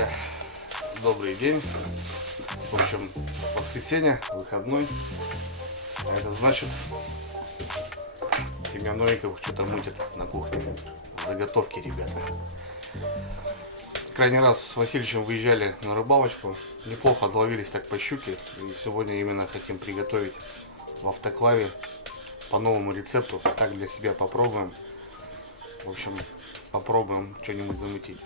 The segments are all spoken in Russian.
друзья, добрый день. В общем, воскресенье, выходной. А это значит, семья Новиковых что-то мутит на кухне. Заготовки, ребята. Крайний раз с Васильевичем выезжали на рыбалочку. Неплохо отловились так по щуке. И сегодня именно хотим приготовить в автоклаве по новому рецепту. Так для себя попробуем. В общем, попробуем что-нибудь замутить.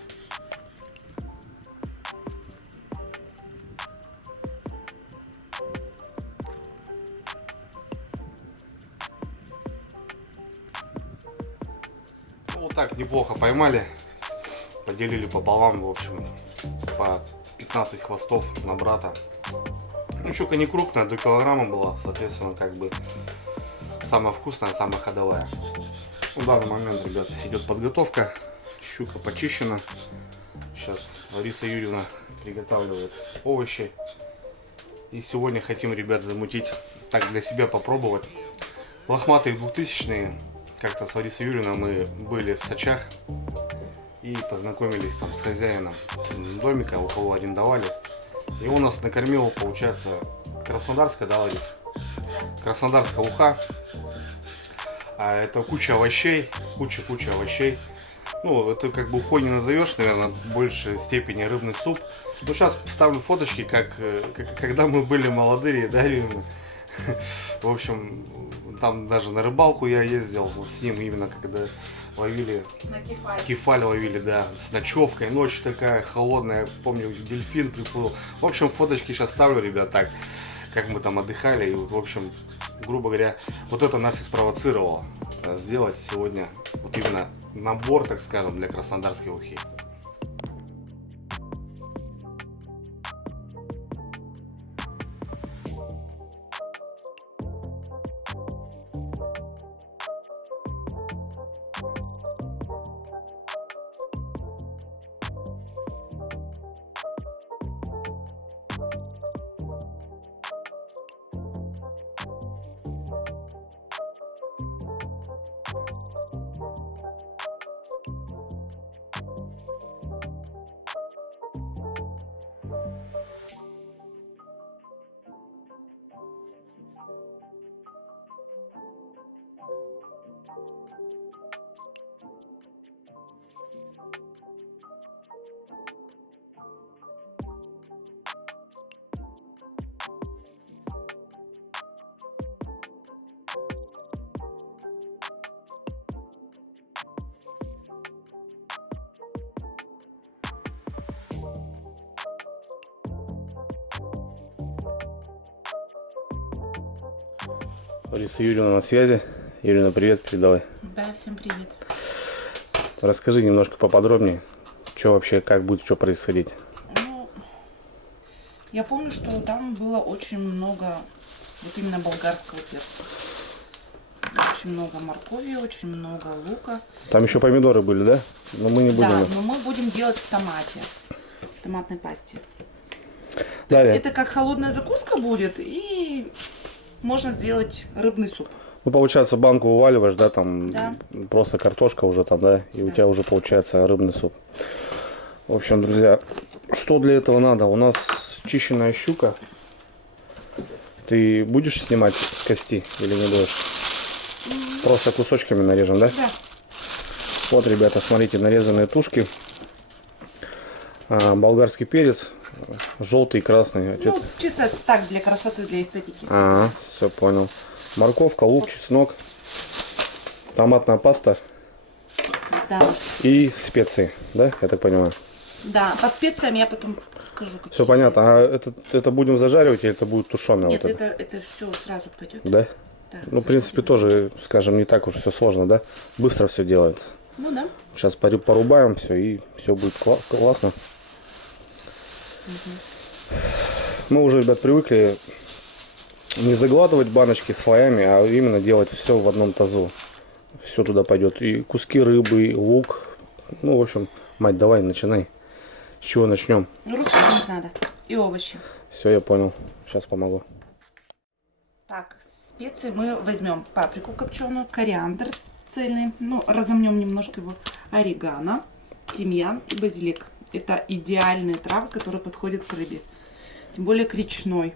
Вот так неплохо поймали, поделили пополам, в общем, по 15 хвостов на брата. Ну, щука не крупная, до килограмма была, соответственно, как бы самая вкусная, самая ходовая. В данный момент, ребят, идет подготовка, щука почищена. Сейчас Лариса Юрьевна приготавливает овощи. И сегодня хотим, ребят, замутить, так для себя попробовать. Лохматые 2000-е. Как-то с Ларисой Юрьевной мы были в Сочах и познакомились там с хозяином домика, у кого арендовали. И он нас накормил, получается, краснодарская, да, Ларис? Краснодарская уха. А это куча овощей, куча овощей. Ну, это как бы ухой не назовешь, наверное, в большей степени рыбный суп. Но сейчас ставлю фоточки, когда мы были молодые, да, Юрьевна? В общем, там даже на рыбалку я ездил, вот с ним именно, когда ловили, кефаль ловили, да, с ночевкой, ночь такая холодная, я помню, дельфин приплыл. В общем, фоточки сейчас ставлю, ребят, так, как мы там отдыхали, и, в общем, грубо говоря, вот это нас и спровоцировало сделать сегодня вот именно набор, так скажем, для краснодарской ухи. Лариса Юрьевна на связи. Юрьевна, привет, передавай. Да, всем привет. Расскажи немножко поподробнее, что вообще, как будет, что происходить. Ну, я помню, что там было очень много вот именно болгарского перца. Очень много моркови, очень много лука. Там еще помидоры были, да? Но мы не будем. Да, но мы будем делать в томате, в томатной пасте. Далее. Это как холодная закуска будет, и можно сделать рыбный суп. Ну, получается, банку вываливаешь, да, там Да. просто картошка уже там, да, и Да. у тебя уже получается рыбный суп. В общем, друзья, что для этого надо? У нас чищенная щука. Ты будешь снимать с кости или не будешь? Просто кусочками нарежем, да? Да. Вот, ребята, смотрите, нарезанные тушки. Болгарский перец, желтый и красный. Ну, чисто так, для красоты, для эстетики. Ага, все понял. Морковка, лук, чеснок, томатная паста Да. и специи, да, я так понимаю? Да, по специям я потом скажу. Какие. Все понятно. А это будем зажаривать или это будет тушеное? Нет, вот это все сразу пойдет. Да? Да, Ну, в принципе, тоже, скажем, не так уж все сложно, да? Быстро все делается. Ну да. Сейчас порубаем все, и все будет классно. Мы уже, ребят, привыкли не загладывать баночки слоями, а именно делать все в одном тазу. Все туда пойдет. И куски рыбы, и лук. Ну, в общем, мать, давай, начинай. С чего начнем? Руки мыть надо. И овощи. Все, я понял. Сейчас помогу. Так, специи мы возьмем паприку копченую, кориандр цельный. Ну, разомнем немножко его. Орегано, тимьян и базилик. это идеальные травы, которые подходят к рыбе. Тем более к речной.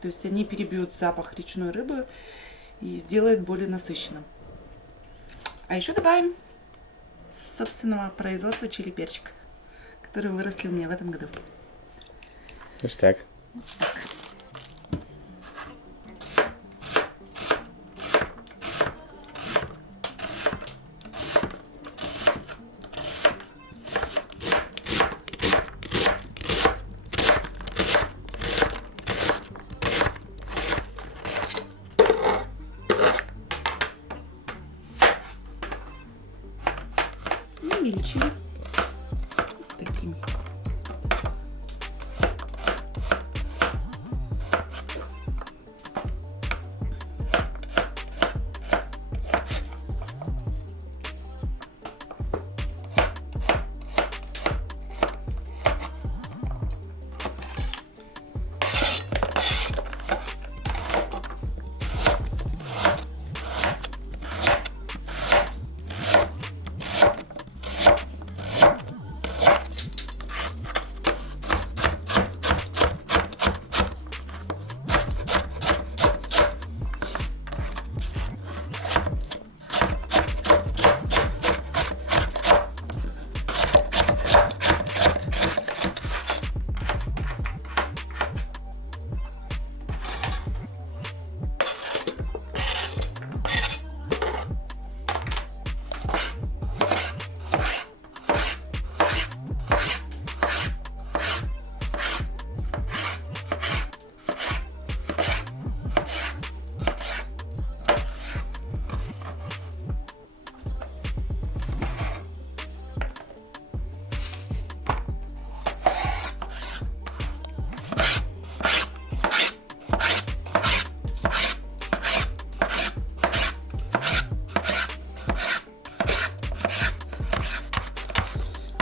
То есть они перебьют запах речной рыбы и сделают более насыщенным. А еще добавим собственного производства чили-перчика, которые выросли у меня в этом году. Ништяк. И мельчим такими.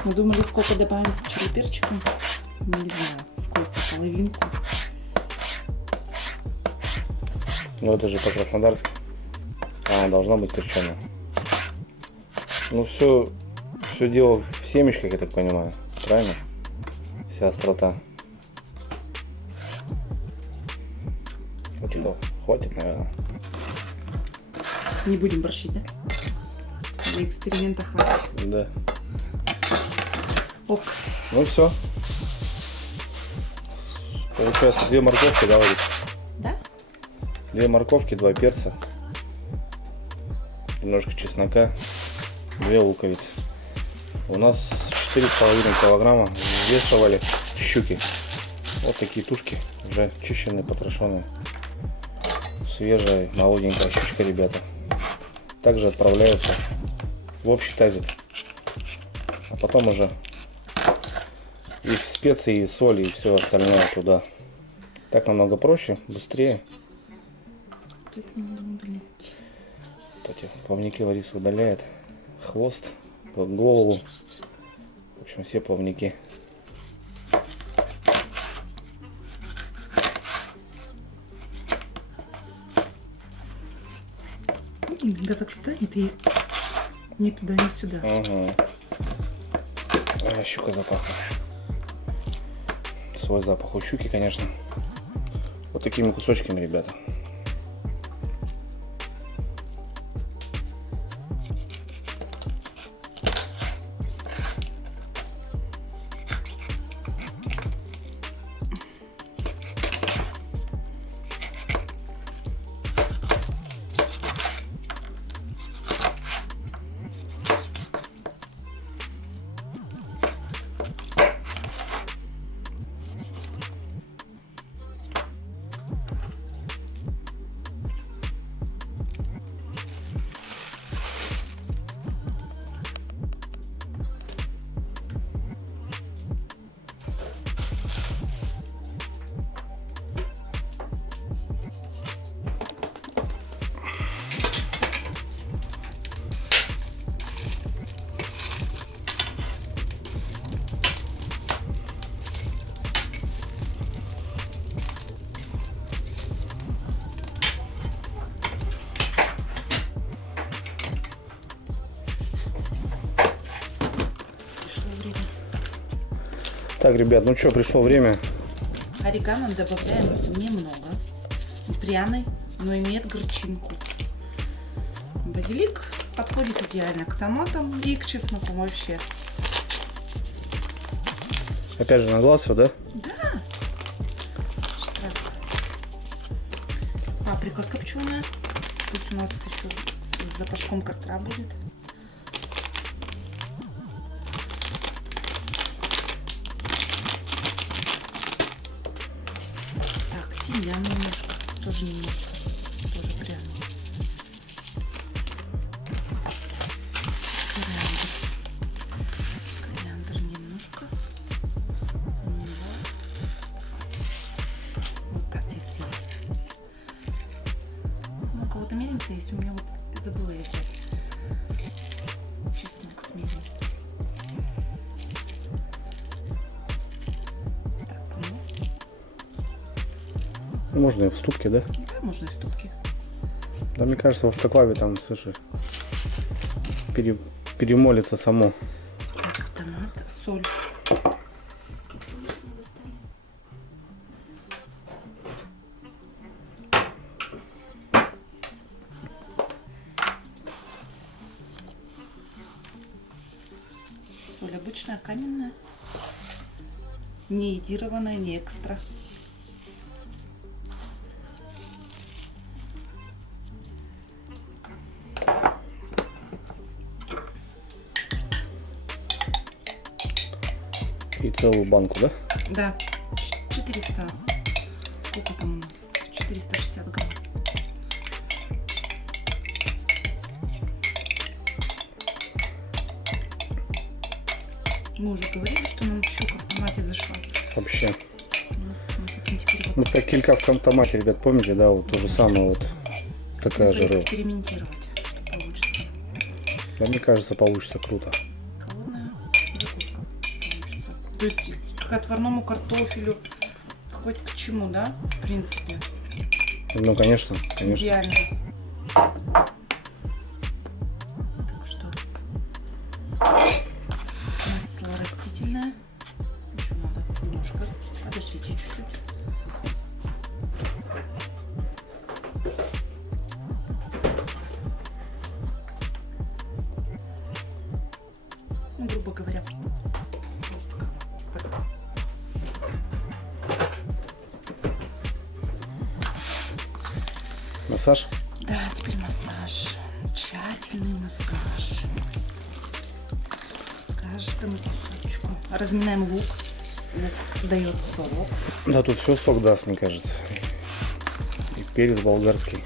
Мы думали, сколько добавим чили-перчика. Не знаю, сколько, половинку. Ну это же по-краснодарски. Она должна быть крещеная. Ну все дело в семечках, я так понимаю. Правильно? Вся острота. Что, хватит, наверное. Не будем борщить, да? Для эксперимента хватит. Да. Ок. Ну все. Получается 2 морковки, да, Лариса? Да? 2 морковки, 2 перца. Немножко чеснока. 2 луковицы. У нас 4,5 килограмма взвешивали щуки. Вот такие тушки, уже чищенные, потрошенные. Свежая, молоденькая щучка, ребята. Также отправляется в общий тазик. А потом уже и специи, и соль, и все остальное туда. Так намного проще, быстрее. Кстати, плавники Лариса удаляет. Хвост, голову. В общем, все плавники. Иногда так станет и ни туда, ни сюда. Угу. А, щука запахла. Свой запах у щуки, конечно. Вот такими кусочками, ребята. Так, ребят, ну что, пришло время. Орегано добавляем немного. Пряный, но имеет горчинку. Базилик подходит идеально к томатам и к чесноку вообще. Опять же на глаз все, да? Да. Паприка копченая. Пусть у нас еще с запашком костра будет. Так, тимьян немножко. Тоже немножко. Тоже пряный. Кориандр немножко. Вот так здесь делать. Ну, у кого-то мельница есть, у меня вот забыла я взять. Чеснок с мельницы. Так, ну. Можно и в ступке, да? Да, можно и ступки. Да, мне кажется, в автоклаве там, слушай, перемолится само. Так, томат, соль. Соль обычная, каменная. Не йодированная, не экстра. И целую банку, да? Да, 400. Сколько там у нас? 460 грамм. Мы уже говорили, что нам щука в томате зашла. Вообще. Теперь Ну, как килька в томате, ребят, помните, да? Вот то же самое, вот такая же рыба. экспериментировать, что получится. Да, мне кажется, получится круто. Холодная закуска получится. То есть к отварному картофелю, хоть к чему, да, в принципе. Ну, конечно, конечно. Идеально. Так что масло растительное. Еще надо немножко. Подождите чуть-чуть. Ну, грубо говоря, просто так. Массаж? Да, теперь массаж. Тщательный массаж. Каждому кусочку. Разминаем лук. Лук дает сок. Да, тут все сок даст, мне кажется. И перец болгарский.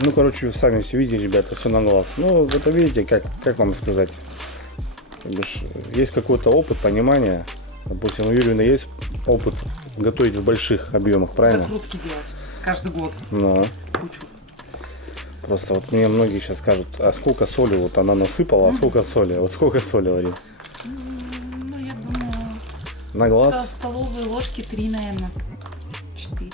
Ну, короче, вы сами все видели, ребята, все на глаз. Ну, это видите, как вам сказать. Есть какой-то опыт, понимание. Допустим, у Юрьевны есть опыт готовить в больших объемах, правильно? Закрутки делать. Каждый год. Но Кучу. просто вот мне многие сейчас скажут, а сколько соли вот она насыпала, а сколько соли? Вот сколько соли, Ларин? Ну, я думаю, На глаз? столовые ложки 3, наверное. 4.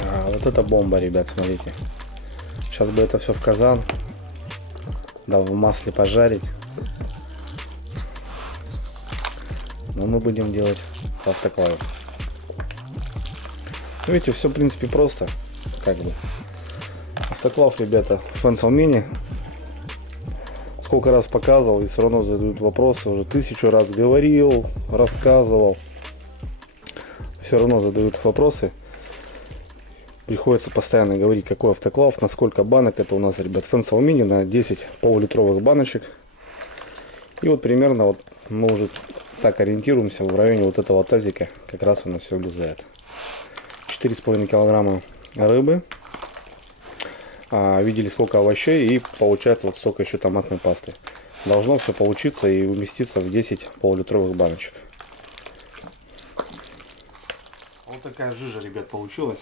А, вот это бомба, ребят, смотрите. Сейчас бы это все в казан. Да, в масле пожарить. Но мы будем делать в автоклаве. Ну, видите, все в принципе просто. Как бы. Автоклав, ребята, Фэнсалмини. Сколько раз показывал, и все равно задают вопросы. Уже 1000 раз говорил, рассказывал. Все равно задают вопросы. Приходится постоянно говорить, какой автоклав, на сколько банок. Это у нас, ребят, Фэнсалмини на 10 полулитровых баночек. И вот примерно вот мы уже так ориентируемся в районе вот этого тазика. Как раз у нас все влезает. 4,5 килограмма рыбы. Видели сколько овощей, и получается вот столько еще томатной пасты. Должно все получиться и уместиться в 10 полулитровых баночек. Вот такая жижа, ребят, получилась.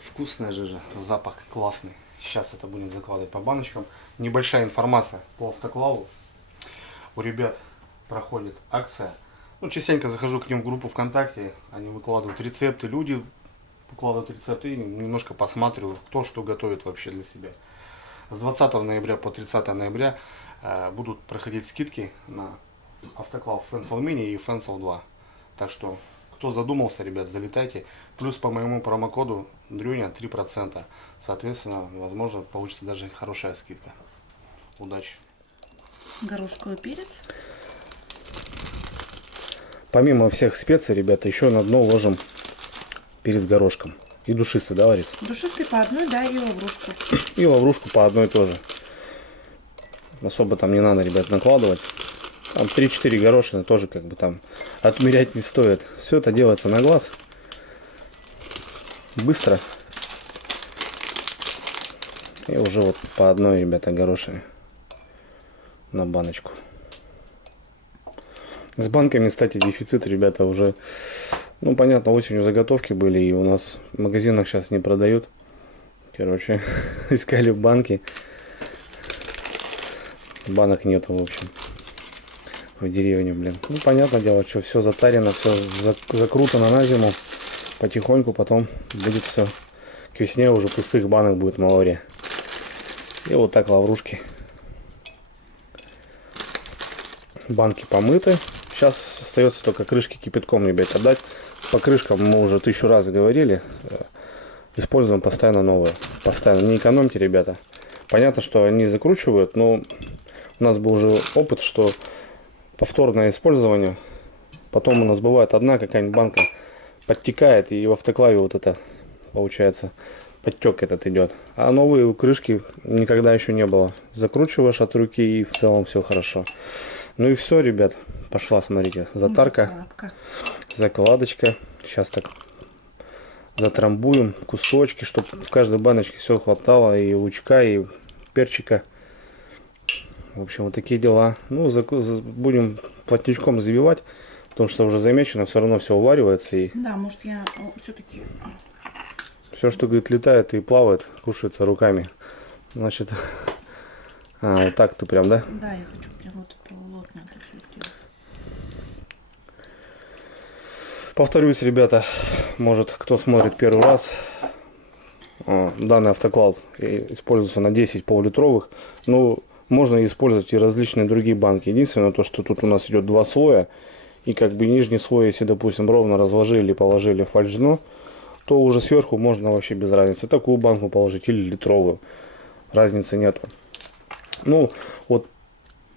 Вкусная жижа, запах классный. Сейчас это будем закладывать по баночкам. Небольшая информация по автоклаву. У ребят проходит акция. Ну, частенько захожу к ним в группу ВКонтакте. Они выкладывают рецепты. Люди выкладывать рецепты и немножко посматриваю, кто что готовит вообще для себя. С 20 ноября по 30 ноября будут проходить скидки на автоклав Фенсел Mini и Фенсел 2. Так что, кто задумался, ребят, залетайте. Плюс по моему промокоду Дрюня 3%. Соответственно, возможно, получится даже хорошая скидка. Удачи! Горошковый перец. Помимо всех специй, ребята, еще на дно ложим перец горошком. И душистый, да, Ларис? Душистый по одной, да, и лаврушку. И лаврушку по одной тоже. Особо там не надо, ребят, накладывать. Там 3-4 горошины тоже как бы там отмерять не стоит. Все это делается на глаз. Быстро. И уже вот по одной, ребята, горошине на баночку. С банками, кстати, дефицит, ребята, уже, ну, понятно, осенью заготовки были, и у нас в магазинах сейчас не продают. Короче, искали банки. Банок нету, в общем, в деревне, блин. Ну, понятное дело, что все затарено, все закрутано на зиму. Потихоньку потом будет все. К весне уже пустых банок будет море. И вот так лаврушки. Банки помыты. Сейчас остается только крышки кипятком, ребят, отдать. По крышкам мы уже 1000 раз говорили. Используем постоянно новые. Постоянно. Не экономьте, ребята. Понятно, что они закручивают, но у нас был уже опыт, что повторное использование. Потом у нас бывает одна какая-нибудь банка подтекает, и в автоклаве вот это получается подтек этот идет. А новые крышки никогда еще не было. Закручиваешь от руки, и в целом все хорошо. Ну и все, ребят. Пошла, смотрите, затарка, закладочка. Сейчас так затрамбуем кусочки, чтобы в каждой баночке все хватало, и лучка, и перчика. В общем, вот такие дела. Ну, будем плотничком забивать, потому что уже замечено, все равно все уваривается. И да, может я все-таки... все, что, говорит, летает и плавает, кушается руками. Значит, вот так ты прям, да? Да, я хочу прям вот плотно это все сделать. Повторюсь, ребята, может, кто смотрит первый раз, данный автоклав используется на 10 пол-литровых. Ну, можно использовать и различные другие банки. Единственное, то, что тут у нас идет 2 слоя. И как бы нижний слой, если, допустим, ровно разложили, положили фольгдно, то уже сверху можно вообще без разницы такую банку положить или литровую. Разницы нету. Ну, вот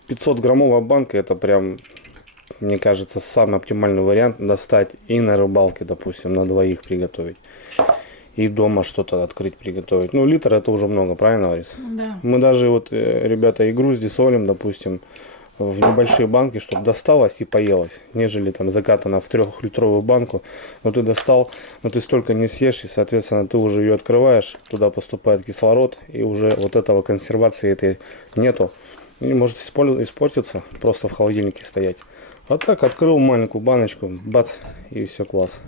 500 граммовая банка, это прям, мне кажется, самый оптимальный вариант достать и на рыбалке, допустим, на двоих приготовить. И дома что-то открыть, приготовить. Ну, литр это уже много, правильно, Ларис? Да. Мы даже, вот, ребята, и грузди солим, допустим, в небольшие банки, чтобы досталось и поелось, нежели там закатано в 3-литровую банку. Но ты достал, но ты столько не съешь, и, соответственно, ты уже ее открываешь, туда поступает кислород, и уже вот этого консервации этой нету. И может испортиться, просто в холодильнике стоять. А так открыл маленькую баночку, бац, и все, класс.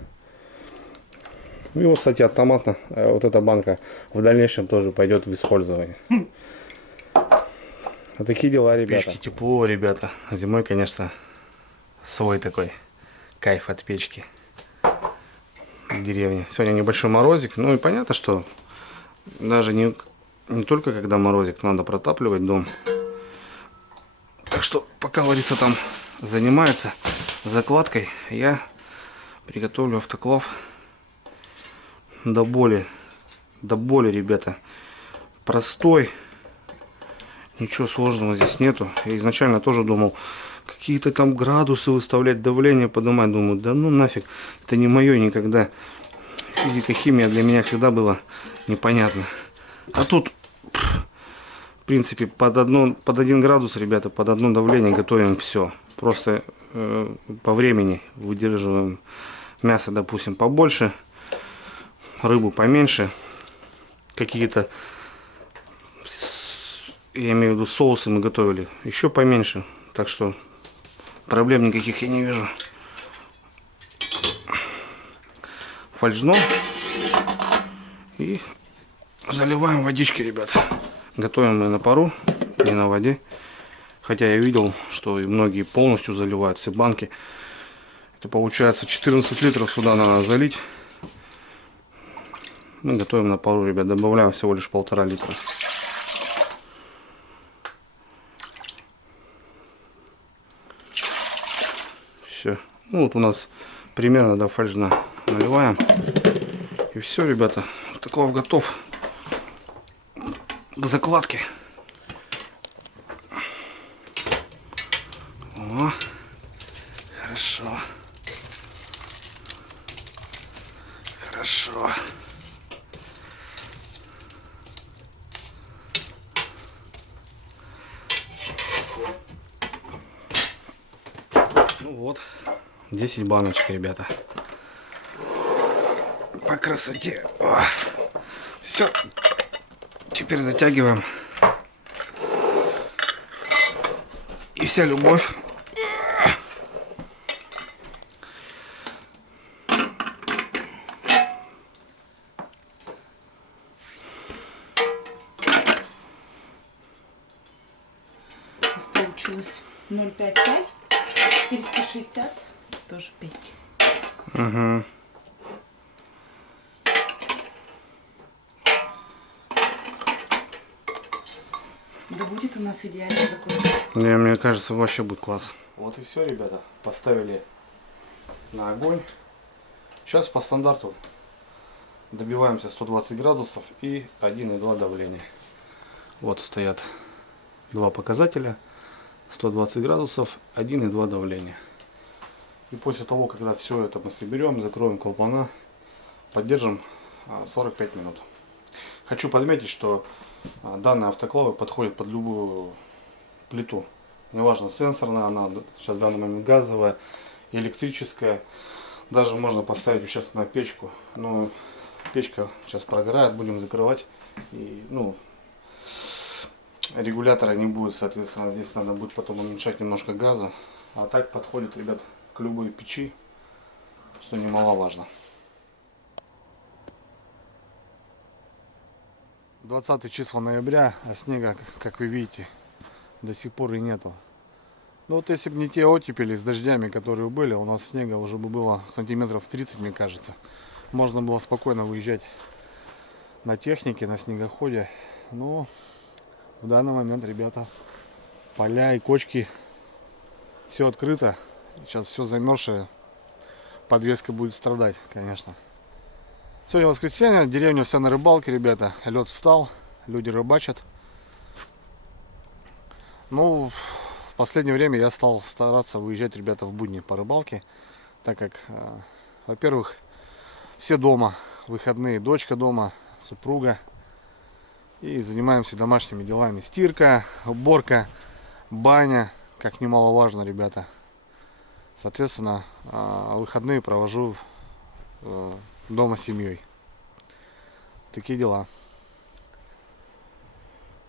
И вот, кстати, автоматно вот эта банка в дальнейшем тоже пойдет в использование. Вот такие дела, ребята. Печки тепло, ребята. Зимой, конечно, свой такой кайф от печки в деревне. Сегодня небольшой морозик. Ну и понятно, что даже не только когда морозик, надо протапливать дом. Так что пока Лариса там занимается закладкой, я приготовлю автоклав до боли, ребята. Простой. Ничего сложного здесь нету. Я изначально тоже думал, какие-то там градусы выставлять, давление поднимать. Думаю, да ну нафиг, это не мое никогда. Физика, химия для меня всегда было непонятно. А тут, в принципе, под 1 градус, ребята, под одно давление готовим все. Просто по времени выдерживаем мясо, допустим, побольше, рыбу поменьше, какие-то, я имею в виду, соусы мы готовили еще поменьше, так что проблем никаких я не вижу. Фольгдно и заливаем водички, ребята. Готовим мы на пару, не на воде. Хотя я видел, что и многие полностью заливают все банки. Это получается 14 литров сюда надо залить. Мы готовим на пару, ребят. Добавляем всего лишь 1,5 литра. Все. Ну вот у нас примерно до фольжна наливаем. И все, ребята. Таков готов к закладке. О, хорошо. Хорошо. Ну вот, 10 баночек, ребята. По красоте. Все. Теперь затягиваем. И вся любовь. Получилось 0,55, 460, тоже 5. Угу. Да будет у нас идеальная закуска. Мне кажется, вообще будет класс. Вот и все, ребята. Поставили на огонь. Сейчас по стандарту добиваемся 120 градусов и 1,2 давления. Вот стоят два показателя. 120 градусов, 1,2 давления. И после того, когда все это мы соберем, закроем клапана, поддержим 45 минут. Хочу подметить, что данная автоклава подходит под любую плиту. Неважно, сенсорная она, сейчас в данный момент газовая, электрическая. Даже можно поставить сейчас на печку. Но печка сейчас прогорает, будем закрывать. И, ну, регулятора не будет, соответственно, здесь надо будет потом уменьшать немножко газа. А так подходит, ребят, к любой печи, что немаловажно. 20 числа ноября, а снега, как вы видите, до сих пор и нету. Ну вот если бы не те оттепели с дождями, которые были, у нас снега уже бы было сантиметров 30, мне кажется. Можно было спокойно выезжать на технике, на снегоходе. Но в данный момент, ребята, поля и кочки, все открыто. Сейчас все замерзшее, подвеска будет страдать, конечно. Сегодня воскресенье, деревня вся на рыбалке, ребята. Лед встал, люди рыбачат. Ну, в последнее время я стал стараться выезжать, ребята, в будни по рыбалке, так как, во-первых, все дома, выходные, дочка дома, супруга. И занимаемся домашними делами. Стирка, уборка, баня, как немаловажно, ребята. Соответственно, выходные провожу дома с семьей. Такие дела.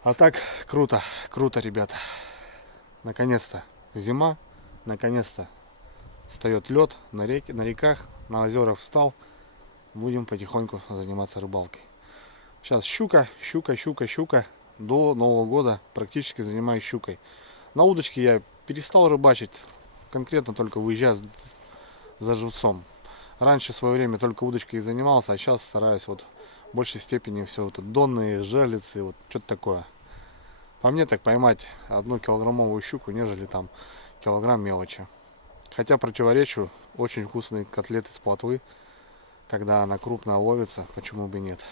А так, круто, круто, ребята. Наконец-то зима, наконец-то встает лед на реках, на озерах встал. Будем потихоньку заниматься рыбалкой. Сейчас щука. До Нового года практически занимаюсь щукой. На удочке я перестал рыбачить, конкретно только выезжая за живцом. Раньше в свое время только удочкой и занимался, а сейчас стараюсь вот в большей степени все вот донные, жерлицы, вот что-то такое. По мне так поймать 1-килограммовую щуку, нежели там килограмм мелочи. Хотя противоречу, очень вкусные котлеты с плотвы, когда она крупно ловится, почему бы нет.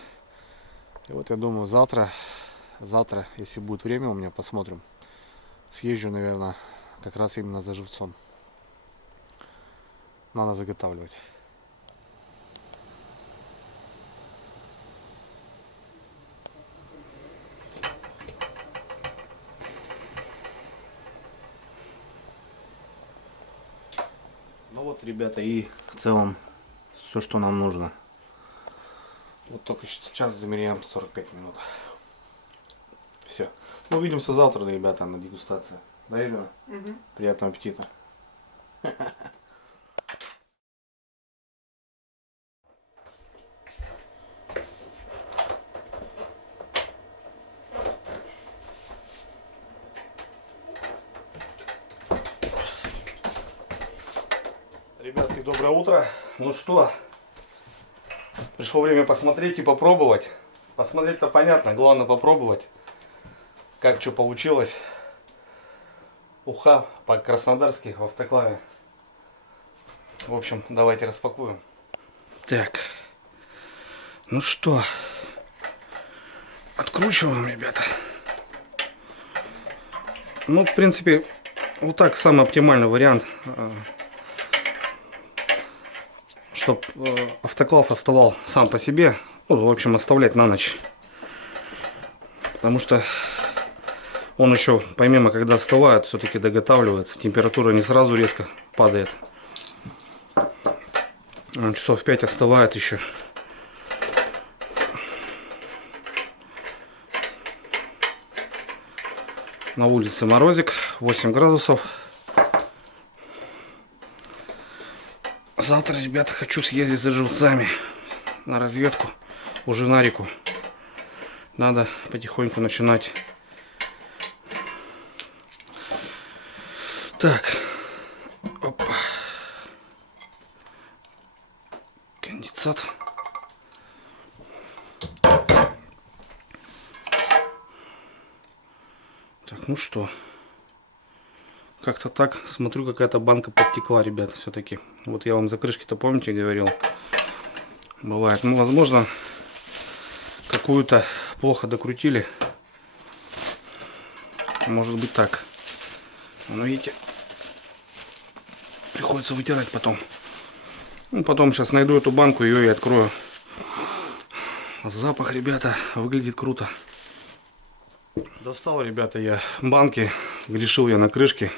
И вот я думаю, завтра, если будет время у меня, посмотрим. Съезжу, наверное, как раз именно за живцом. Надо заготавливать. Ну вот, ребята, и в целом все, что нам нужно. Вот только сейчас замеряем 45 минут. Все. Ну, увидимся завтра, ребята, на дегустации. Да, Елена? Угу. Приятного аппетита. Ребятки, доброе утро. Ну что, Пришло время посмотреть и попробовать. Посмотреть-то понятно, главное попробовать, как что получилось. Уха по-краснодарски в автоклаве. В общем, давайте распакуем. Так, ну что, откручиваем, ребята. Ну, в принципе, вот так самый оптимальный вариант, чтобы автоклав оставал сам по себе. Ну, в общем, оставлять на ночь. Потому что он еще, помимо когда остывает, все-таки доготавливается. Температура не сразу резко падает. Он часов 5 остывает еще. На улице морозик, 8 градусов. Завтра, ребята, хочу съездить за живцами на разведку. Уже на реку. Надо потихоньку начинать. Так. Опа. Конденсат. Так, ну что. Как-то так. Смотрю, какая-то банка подтекла, ребята, все-таки. Вот я вам за крышки-то, помните, говорил? Бывает. Ну, возможно, какую-то плохо докрутили. Может быть так. Ну, видите, приходится вытирать потом. Ну, потом сейчас найду эту банку, ее и открою. Запах, ребята, выглядит круто. Достал, ребята, я банки. Грешил я на крышке.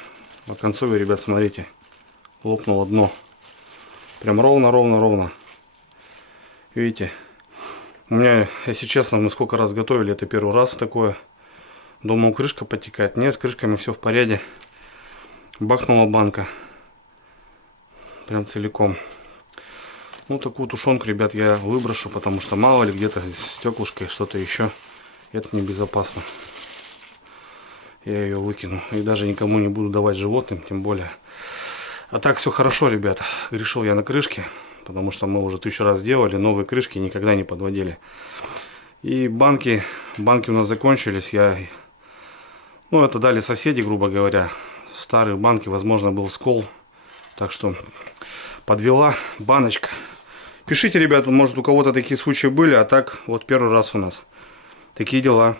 На концове, ребят, смотрите. Лопнуло дно. Прям ровно. Видите? У меня, если честно, мы сколько раз готовили, это первый раз такое. Думал, крышка подтекает. Нет, с крышками все в порядке. Бахнула банка. Прям целиком. Ну, такую тушенку, ребят, я выброшу, потому что мало ли где-то стеклышко и что-то еще. Это небезопасно. Я ее выкину. И даже никому не буду давать животным, тем более. А так все хорошо, ребят. Грешил я на крышке, потому что мы уже 1000 раз делали. Новые крышки никогда не подводили. И банки у нас закончились. Ну, это дали соседи, грубо говоря. Старые банки, возможно, был скол. Так что подвела баночка. Пишите, ребят, может, у кого-то такие случаи были, а так вот первый раз у нас. Такие дела.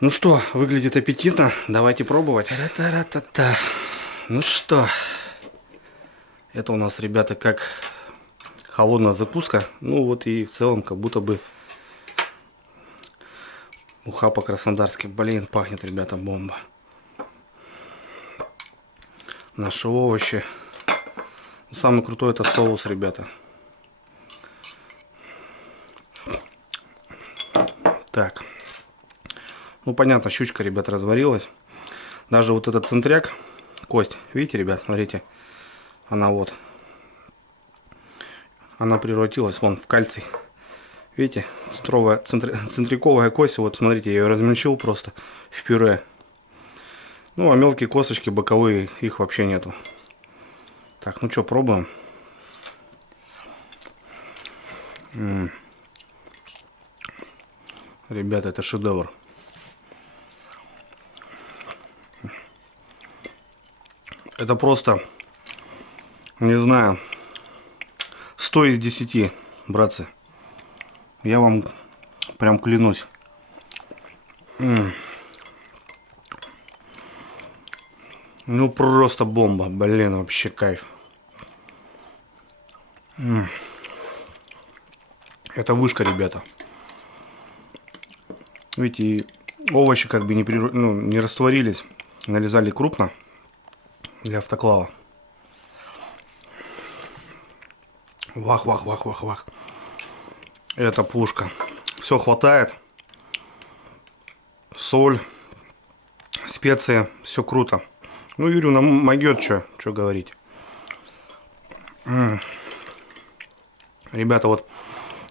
Ну что, выглядит аппетитно. Давайте пробовать. Та-та-та-та-та. Ну что, это у нас, ребята, как холодная закуска. Ну вот и в целом как будто бы уха по-краснодарски. Блин, пахнет, ребята, бомба. Наши овощи. Самый крутой это соус, ребята. Так. Ну понятно, щучка, ребят, разварилась. Даже вот этот центряк, кость, видите, ребят, смотрите. Она вот. Она превратилась вон в кальций. Видите, центриковая кость. Вот смотрите, я ее размельчил просто в пюре. Ну а мелкие косточки боковые, их вообще нету. Так, ну что, пробуем. Ребята, это шедевр. Это просто, не знаю, 100 из 10, братцы. Я вам прям клянусь. Ну просто бомба, блин, вообще кайф. Это вышка, ребята. Видите, овощи как бы не растворились, нарезали крупно для автоклава. Вах. Это пушка. Все хватает. Соль, специи, все круто. Ну, Юрию нам могет, что говорить. Ребята, вот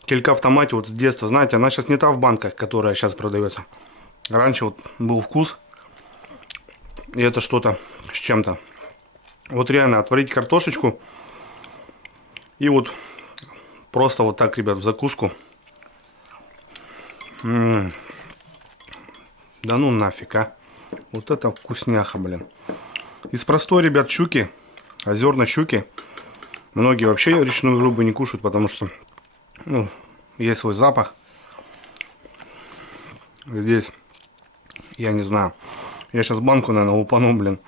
килька в томате вот с детства, знаете, она сейчас не та в банках, которая сейчас продается. Раньше вот был вкус, и это что-то с чем-то. Вот реально, отварить картошечку и вот Просто вот так, ребят, в закуску. Да ну нафиг, а. Вот это вкусняха, блин. Из простой, ребят, щуки, озерной щуки. Многие вообще речную рыбу не кушают, потому что, ну, есть свой запах. Здесь, я не знаю. Я сейчас банку, наверное, лупану, блин.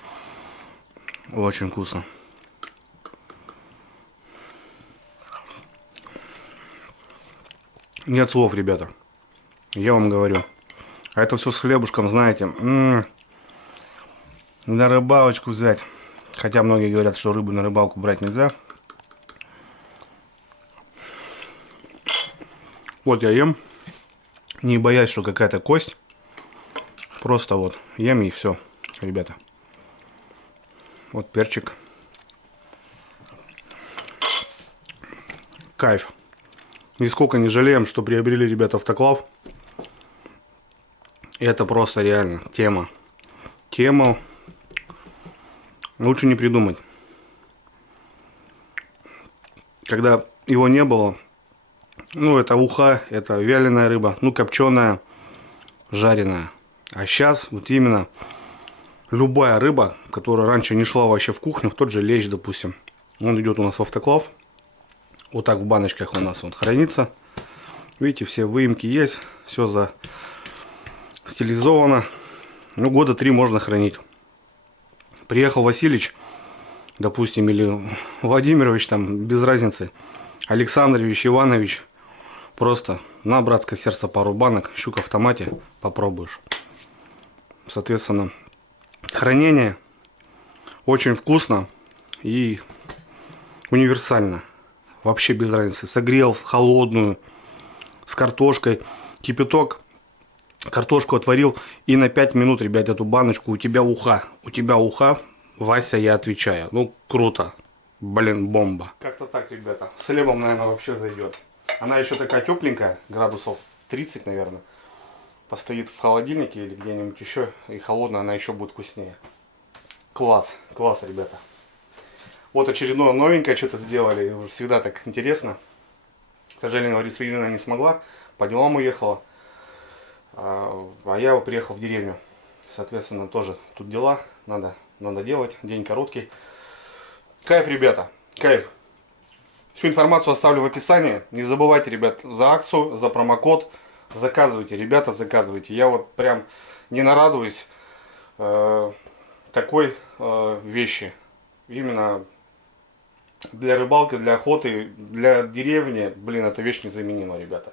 Очень вкусно. Нет слов, ребята. Я вам говорю. А это все с хлебушком, знаете. На рыбалочку взять. Хотя многие говорят, что рыбу на рыбалку брать нельзя. Вот я ем. Не боясь, что какая-то кость. Просто вот ем и все, ребята. Вот перчик. Кайф. Нисколько не жалеем, что приобрели, ребята, автоклав. Это просто реально тема. Тему лучше не придумать. Когда его не было, ну, это уха, это вяленая рыба, ну, копченая, жареная. А сейчас вот именно любая рыба, которая раньше не шла вообще в кухню, в тот же лещ, допустим, он идет у нас в автоклав. Вот так в баночках у нас он хранится. Видите, все выемки есть, все стилизовано. Ну, года 3 можно хранить. Приехал Васильевич, допустим, или Владимирович, там, без разницы. Александрович, Иванович. Просто на братское сердце пару банок, щука в томате, попробуешь. Соответственно, хранение очень вкусно и универсально. Вообще без разницы. Согрел в холодную, с картошкой, кипяток. Картошку отварил и на 5 минут, ребят, эту баночку. У тебя уха. У тебя уха, Вася, я отвечаю. Ну, круто. Блин, бомба. Как-то так, ребята. С хлебом, наверное, вообще зайдет. Она еще такая тепленькая, градусов 30, наверное. Постоит в холодильнике или где-нибудь еще. И холодная она еще будет вкуснее. Класс, класс, ребята. Вот очередное новенькое что-то сделали. Всегда так интересно. К сожалению, Лариса Ильина не смогла. По делам уехала. А я приехал в деревню. Соответственно, тоже тут дела. Надо делать. День короткий. Кайф, ребята. Кайф. Всю информацию оставлю в описании. Не забывайте, ребят, за акцию, за промокод. Заказывайте, ребята, заказывайте. Я вот прям не нарадуюсь такой вещи. Именно для рыбалки, для охоты, для деревни. Блин, это вещь незаменима, ребята.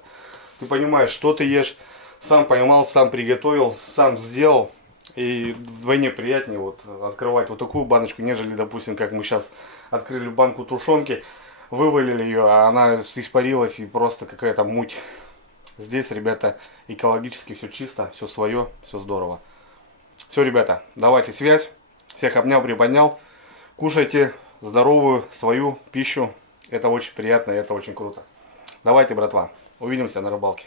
Ты понимаешь, что ты ешь. Сам поймал, сам приготовил, сам сделал. И вдвойне приятнее вот открывать вот такую баночку, нежели, допустим, как мы сейчас открыли банку тушенки, вывалили ее, а она испарилась и просто какая-то муть. Здесь, ребята, экологически все чисто, все свое, все здорово. Все, ребята, давайте связь. Всех обнял, приподнял. Кушайте здоровую свою пищу. Это очень приятно, это очень круто. Давайте, братва, увидимся на рыбалке.